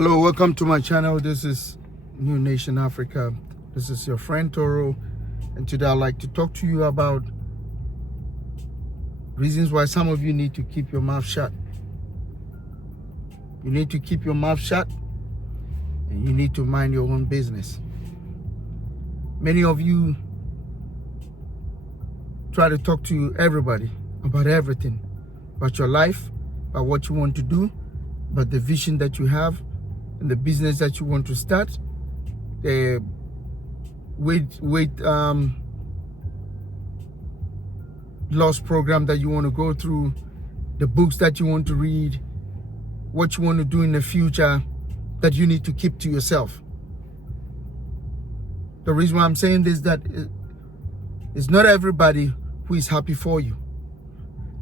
Hello, welcome to my channel. This is New Nation Africa. This is your friend Toro, and today I'd like to talk to you about reasons why some of you need to keep your mouth shut. You need to keep your mouth shut, and you need to mind your own business. Many of you try to talk to everybody about everything, about your life, about what you want to do, about the vision that you have, and the business that you want to start, the weight loss program that you want to go through, the books that you want to read, what you want to do in the future that you need to keep to yourself. The reason why I'm saying this is that it's not everybody who is happy for you.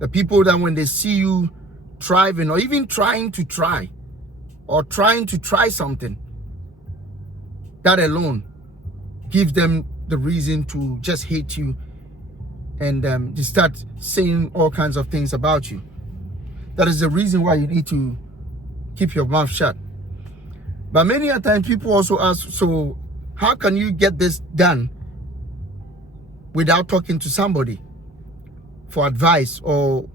The people that when they see you thriving or even trying to try something, that alone gives them the reason to just hate you and to start saying all kinds of things about you. That is the reason why you need to keep your mouth shut. But many a time people also ask, so how can you get this done without talking to somebody for advice or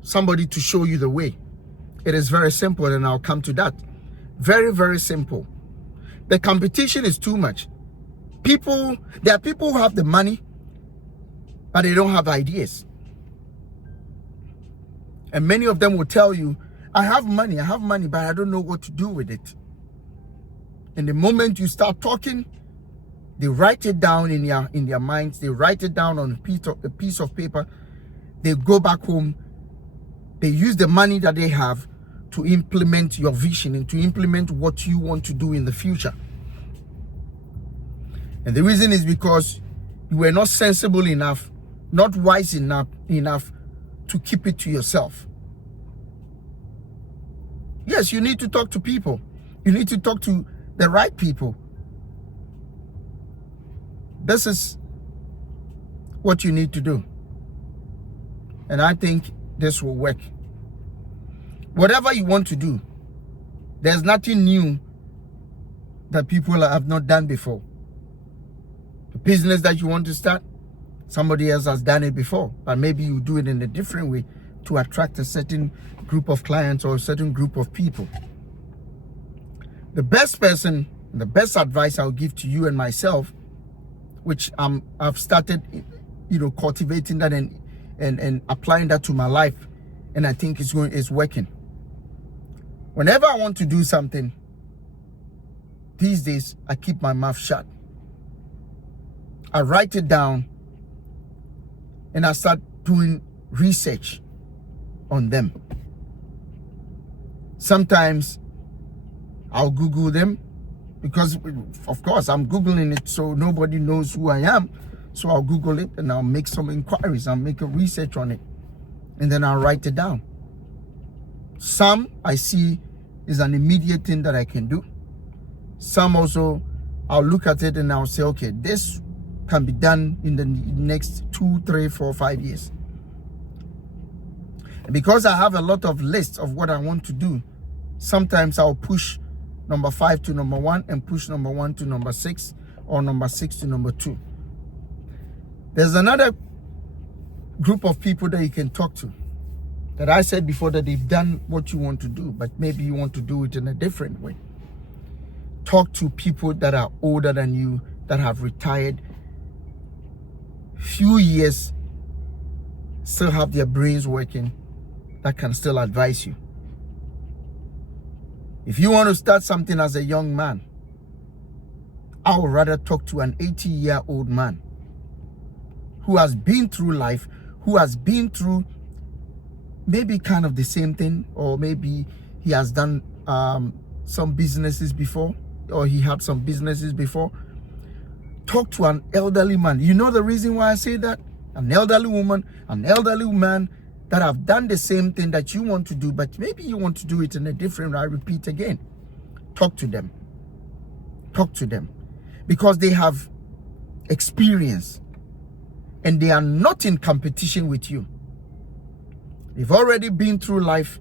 somebody to show you the way? It is very simple, and I'll come to that. Very, very simple. The competition is too much. There are people who have the money, but they don't have ideas. And many of them will tell you, I have money, but I don't know what to do with it. And the moment you start talking, they write it down in their minds. They write it down on a piece of paper. They go back home. They use the money that they have to implement your vision and to implement what you want to do in the future. And the reason is because you were not sensible enough, not wise enough to keep it to yourself. Yes, you need to talk to people. You need to talk to the right people. This is what you need to do. And I think this will work. Whatever you want to do, there's nothing new that people have not done before. The business that you want to start, somebody else has done it before, but maybe you do it in a different way to attract a certain group of clients or a certain group of people. The best person, the best advice I'll give to you and myself, which I've started, cultivating that and applying that to my life, and I think it's working. Whenever I want to do something, these days, I keep my mouth shut. I write it down and I start doing research on them. Sometimes I'll Google them because, of course, I'm Googling it so nobody knows who I am. So I'll Google it and I'll make some inquiries. I'll make a research on it and then I'll write it down. Some I see is an immediate thing that I can do. Some also, I'll look at it and I'll say, okay, this can be done in the next 2, 3, 4, 5 years. And because I have a lot of lists of what I want to do, sometimes I'll push number 5 to number 1 and push number 1 to number 6 or number 6 to number 2. There's another group of people that you can talk to that I said before that they've done what you want to do, but maybe you want to do it in a different way. Talk to people that are older than you, that have retired few years, still have their brains working, that can still advise you. If you want to start something as a young man, I would rather talk to an 80-year-old man who has been through life, who has been through maybe kind of the same thing, or maybe he has done some businesses before, or he had some businesses before. Talk to an elderly man. You know the reason why I say that? An elderly woman, an elderly man that have done the same thing that you want to do, but maybe you want to do it in a different way. I repeat again. Talk to them. Talk to them. Because they have experience and they are not in competition with you. They've already been through life.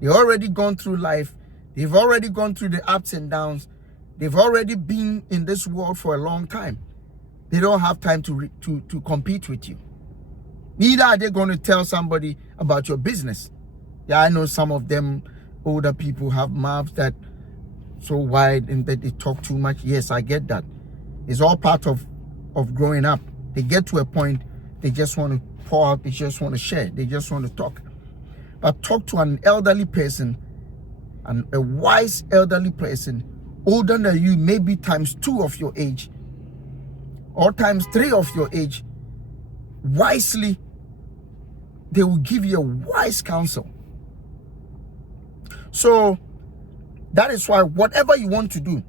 They've already gone through life. They've already gone through the ups and downs. They've already been in this world for a long time. They don't have time to compete with you. Neither are they going to tell somebody about your business. Yeah, I know some of them older people have mouths that so wide and that they talk too much. Yes, I get that. It's all part of growing up. They get to a point, they just want to pour out, they just want to share, they just want to talk. But talk to an elderly person, and a wise elderly person, older than you, maybe times 2 of your age, or times 3 of your age. Wisely, they will give you a wise counsel. So that is why whatever you want to do,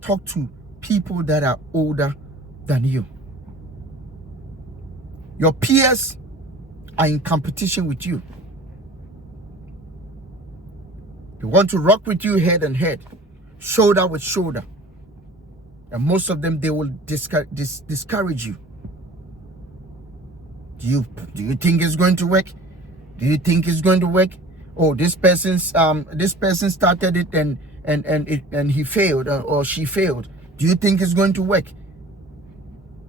talk to people that are older than you. Your peers are in competition with you. They want to rock with you head and head, shoulder with shoulder. And most of them, they will discourage you. Do you think it's going to work? Do you think it's going to work? Oh, this person started it and he failed, or she failed. Do you think it's going to work?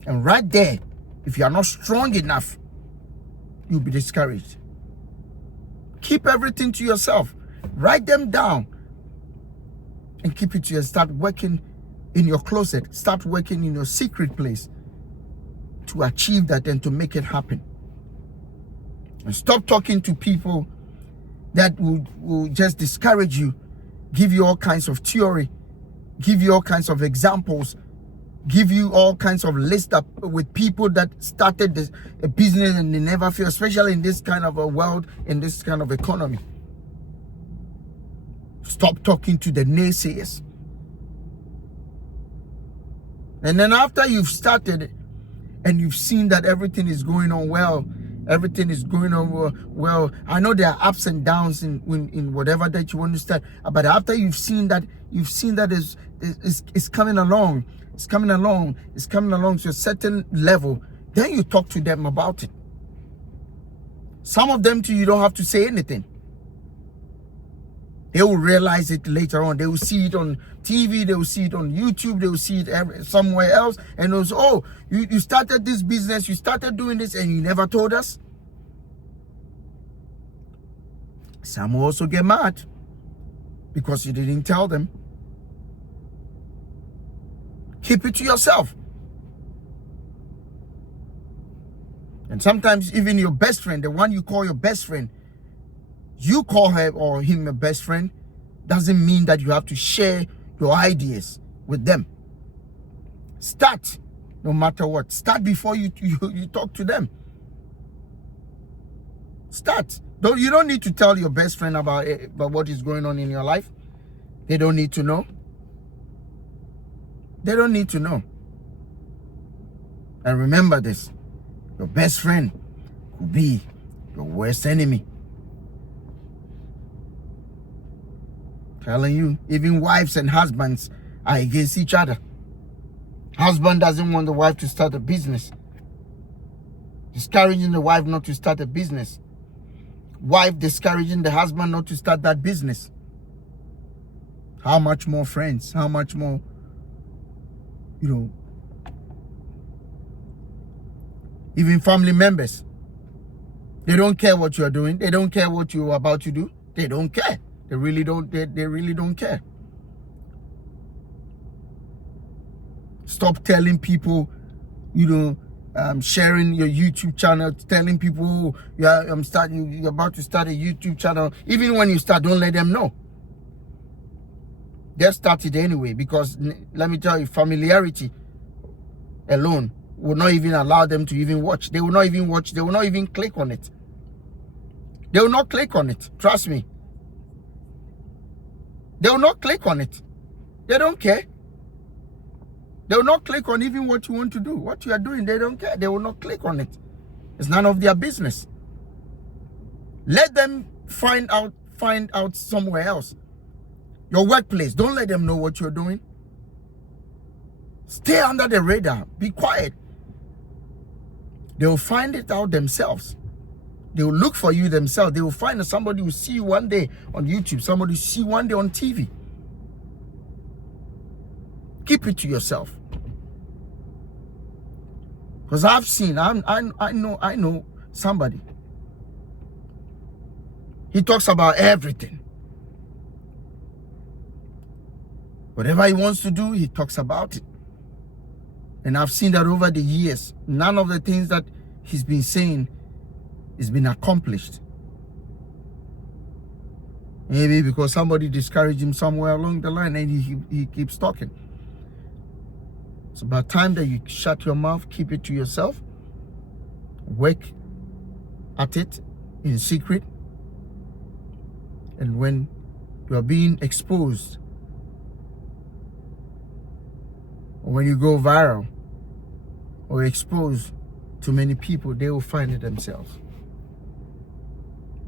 And right there, if you are not strong enough, you'll be discouraged. Keep everything to yourself. Write them down and keep it to yourself. Start working in your closet. Start working in your secret place to achieve that and to make it happen. And stop talking to people that will just discourage you, give you all kinds of theory, give you all kinds of examples, give you all kinds of list up with people that started a business and they never fail, especially in this kind of a world, in this kind of economy. Stop talking to the naysayers. And then after you've started and you've seen that everything is going on well, everything is going on well. I know there are ups and downs in whatever that you want to start, but after you've seen that it's coming along, it's coming along to a certain level, then you talk to them about it. Some of them too, you don't have to say anything. They will realize it later on. They will see it on TV, they will see it on YouTube, they will see it somewhere else, and they'll say, oh, you started this business, you started doing this, and you never told us. Some will also get mad because you didn't tell them. Keep it to yourself. And sometimes even your best friend, the one you call your best friend, you call her or him your best friend, doesn't mean that you have to share your ideas with them. Start no matter what. Start before you talk to them. Start. You don't need to tell your best friend about what is going on in your life. They don't need to know. They don't need to know. And remember this, your best friend could be your worst enemy. Telling you, even wives and husbands are against each other. Husband doesn't want the wife to start a business, discouraging the wife not to start a business. Wife discouraging the husband not to start that business. How much more friends? How much more, even family members. They don't care what you're doing. They don't care what you're about to do. They don't care. They really don't. They really don't care. Stop telling people, sharing your YouTube channel, telling people you're about to start a YouTube channel. Even when you start, don't let them know. They'll start it anyway, because let me tell you, familiarity alone will not even allow them to even watch. They will not even watch. They will not even click on it. They will not click on it. Trust me. They will not click on it. They don't care. They will not click on even what you want to do. What you are doing, they don't care. They will not click on it. It's none of their business. Let them find out somewhere else. Your workplace, don't let them know what you're doing. Stay under the radar. Be quiet. They will find it out themselves. They will look for you themselves. They will find that somebody will see you one day on YouTube, somebody will see you one day on TV. Keep it to yourself. Because I've seen, I know somebody. He talks about everything. Whatever he wants to do, he talks about it. And I've seen that over the years. None of the things that he's been saying has been accomplished. Maybe because somebody discouraged him somewhere along the line and he keeps talking. It's about time that you shut your mouth, keep it to yourself, work at it in secret. And when you are being exposed, or when you go viral or exposed to many people, they will find it themselves.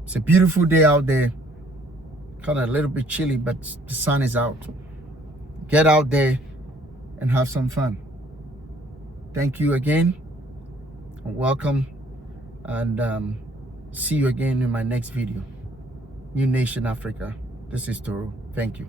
It's a beautiful day out there. Kind of a little bit chilly, but the sun is out. Get out there and have some fun. Thank you again. And welcome. And see you again in my next video. New Nation Africa. This is Toro. Thank you.